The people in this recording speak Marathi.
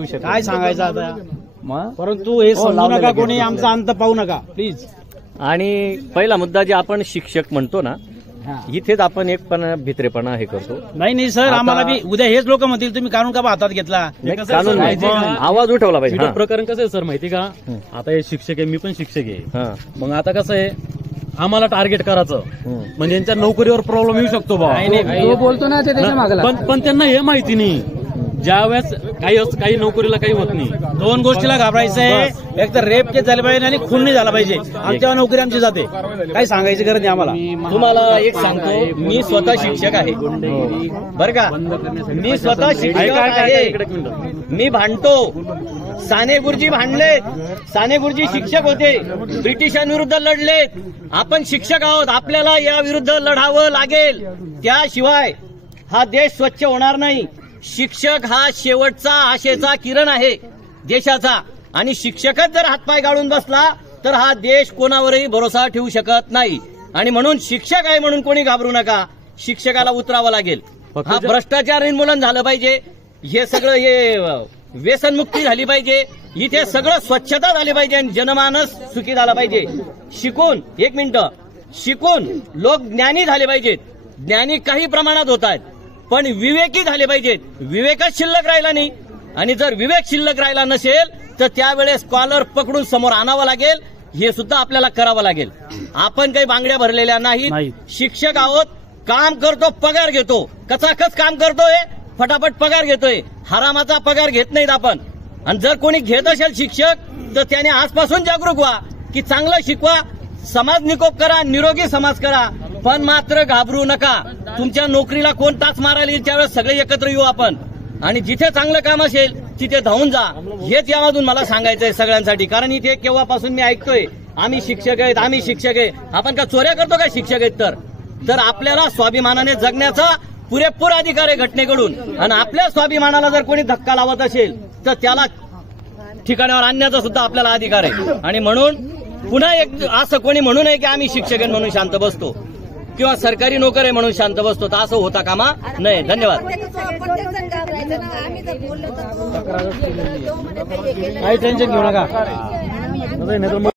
काय सांगायचं आता परंतु हे समजू नका कोणी आमचा अंत पाहू नका प्लीज। आणि पहिला मुद्दा जे आपण शिक्षक म्हणतो ना, इथेच आपण एक पण भित्रेपणा हे करतो। नाही सर, आम्हाला बी उद्या हेच लोक म्हणतील तुम्ही कानून का हातात घेतला। कानून आवाज उठवला पाहिजे। प्रकरण कसं आहे सर माहिती का, आता हे शिक्षक आहे, मी पण शिक्षक आहे। मग आता कसं आहे, आम्हाला टार्गेट करायचं म्हणजे यांच्या नोकरीवर प्रॉब्लेम येऊ शकतो बा। बोलतो ना ते त्याच्या मागला, पण त्यांना हे माहिती नाही ज्यावेळेस काही नोकरीला काही होत नाही। दोन गोष्टीला घाबरायचंय, एक तर रेप केस झाले पाहिजे आणि खून नाही झाला पाहिजे, आणि तेव्हा नोकरी आमची जाते। काही सांगायची गरज नाही आम्हाला। तुम्हाला एक सांगतो, मी स्वतः शिक्षक आहे बरं का, मी स्वतः शिक्षक आहे। मी भांडतो, साने गुरुजी भांडलेत, साने गुरुजी शिक्षक होते, ब्रिटिशांविरुद्ध लढलेत। आपण शिक्षक आहोत, आपल्याला या विरुद्ध लढावं लागेल, त्याशिवाय हा देश स्वच्छ होणार नाही। शिक्षक हा शेवटचा आशेचा किरण आहे देशाचा, आणि शिक्षकच जर हातपाय गाळून बसला तर हा देश कोणावरही भरोसा ठेवू शकत नाही। आणि म्हणून शिक्षक आहे म्हणून कोणी घाबरू नका, शिक्षकाला उतरावं लागेल। हा भ्रष्टाचार निर्मूलन झालं पाहिजे, हे सगळं हे व्यसनमुक्ती झाली पाहिजे, इथे सगळं स्वच्छता झाली पाहिजे आणि जनमानस सुखी झाला पाहिजे। शिकून शिकून लोक ज्ञानी झाले पाहिजेत। ज्ञानी काही प्रमाणात होत आहेत, पण विवेकी झाले पाहिजेत। विवेकच शिल्लक राहिला नाही, आणि जर विवेक शिल्लक राहिला नसेल तर त्यावेळेस कॉलर पकडून समोर आणावं लागेल, हे सुद्धा आपल्याला करावं लागेल। आपण काही बांगड्या भरलेल्या नाहीत, शिक्षक आहोत, काम करतो, पगार घेतो, कचाकच काम करतोय, फटाफट पगार घेतोय, हरामाचा पगार घेत नाहीत आपण। आणि जर कोणी घेत असेल शिक्षक तर त्याने आजपासून जागरूक व्हा की चांगलं शिकवा, समाज निकोप करा, निरोगी समाज करा, पण मात्र घाबरू नका। तुमच्या नोकरीला कोण टाच मारायला येईल त्यावेळेस सगळे एकत्र येऊ आपण, आणि जिथे चांगलं काम असेल तिथे धावून जा, हेच यामधून मला सांगायचंय सगळ्यांसाठी। कारण इथे केव्हापासून मी ऐकतोय आम्ही शिक्षक आहेत, आम्ही शिक्षक आहे। आपण का चोऱ्या करतो का शिक्षक आहेत तर आपल्याला स्वाभिमानाने जगण्याचा पुरेपूर अधिकार आहे घटनेकडून, आणि आपल्या स्वाभिमानाला जर कोणी धक्का लावत असेल तर त्याला ठिकाणावर आणण्याचा सुद्धा आपल्याला अधिकार आहे। आणि म्हणून पुन्हा एक असं कोणी म्हणू नये की आम्ही शिक्षक आहे म्हणून शांत बसतो किंवा सरकारी नोकर आहे म्हणून शांत बसतो, तर असं होता कामा नये। धन्यवाद। काही टेन्शन घेऊ नका।